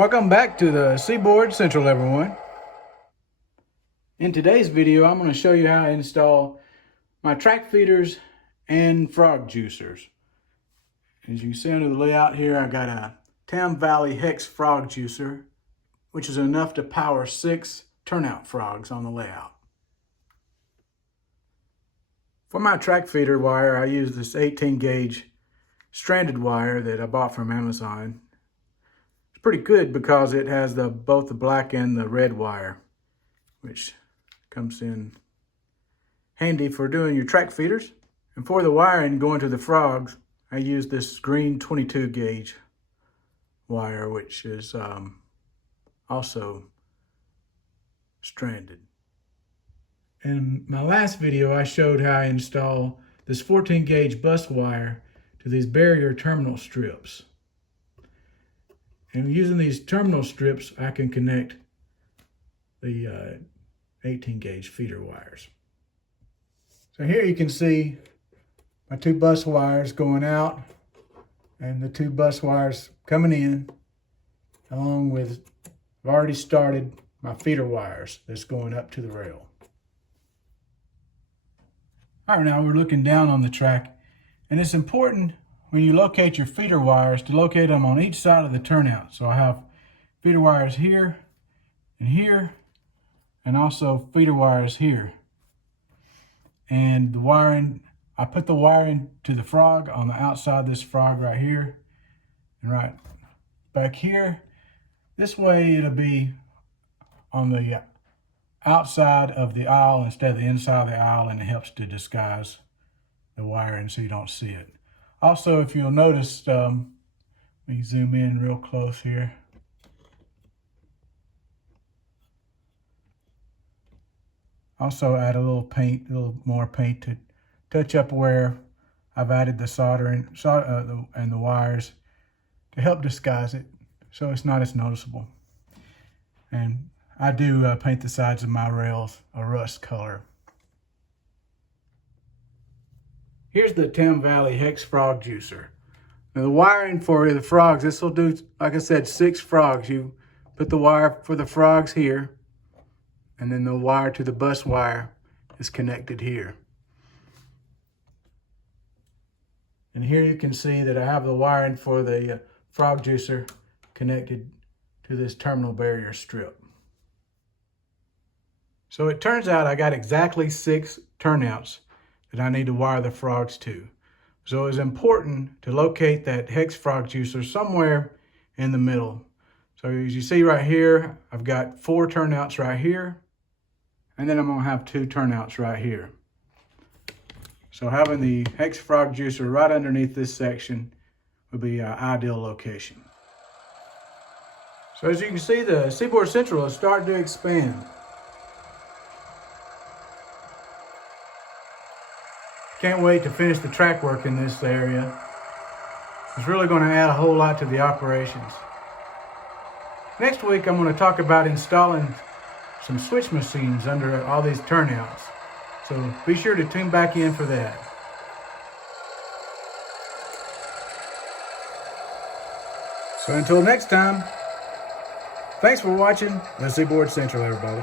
Welcome back to the Seaboard Central, everyone. In today's video, I'm going to show you how to install my track feeders and frog juicers. As you can see under the layout here, I got a Tam Valley Hex frog juicer, which is enough to power 6 turnout frogs on the layout. For my track feeder wire, I use this 18 gauge stranded wire that I bought from Amazon. It's pretty good because it has both the black and the red wire, which comes in handy for doing your track feeders. And for the wiring going to the frogs, I use this green 22 gauge wire, which is also stranded. In my last video, I showed how I install this 14 gauge bus wire to these barrier terminal strips. And using these terminal strips, I can connect the 18 gauge feeder wires. So here you can see my 2 bus wires going out and the 2 bus wires coming in, along with, I've already started my feeder wires that's going up to the rail. All right, now we're looking down on the track, and it's important when you locate your feeder wires to locate them on each side of the turnout. So I have feeder wires here, and also feeder wires here. And the wiring, I put the wiring to the frog on the outside of this frog right here, and right back here. This way it'll be on the outside of the aisle instead of the inside of the aisle, and it helps to disguise the wiring so you don't see it. Also, if you'll notice, let me zoom in real close here. Also add a little more paint to touch up where I've added the soldering and the wires to help disguise it so it's not as noticeable. And I do paint the sides of my rails a rust color. Here's the Tam Valley Hex frog juicer. Now the wiring for the frogs, this will do, like I said, 6 frogs. You put the wire for the frogs here, and then the wire to the bus wire is connected here. And here you can see that I have the wiring for the frog juicer connected to this terminal barrier strip. So it turns out I got exactly 6 turnouts that I need to wire the frogs to. So it's important to locate that hex frog juicer somewhere in the middle. So as you see right here, I've got 4 turnouts right here, and then I'm gonna have 2 turnouts right here. So having the hex frog juicer right underneath this section would be an ideal location. So as you can see, the Seaboard Central is starting to expand. Can't wait to finish the track work in this area. It's really going to add a whole lot to the operations. Next week, I'm going to talk about installing some switch machines under all these turnouts. So be sure to tune back in for that. So until next time, thanks for watching the Seaboard Central, everybody.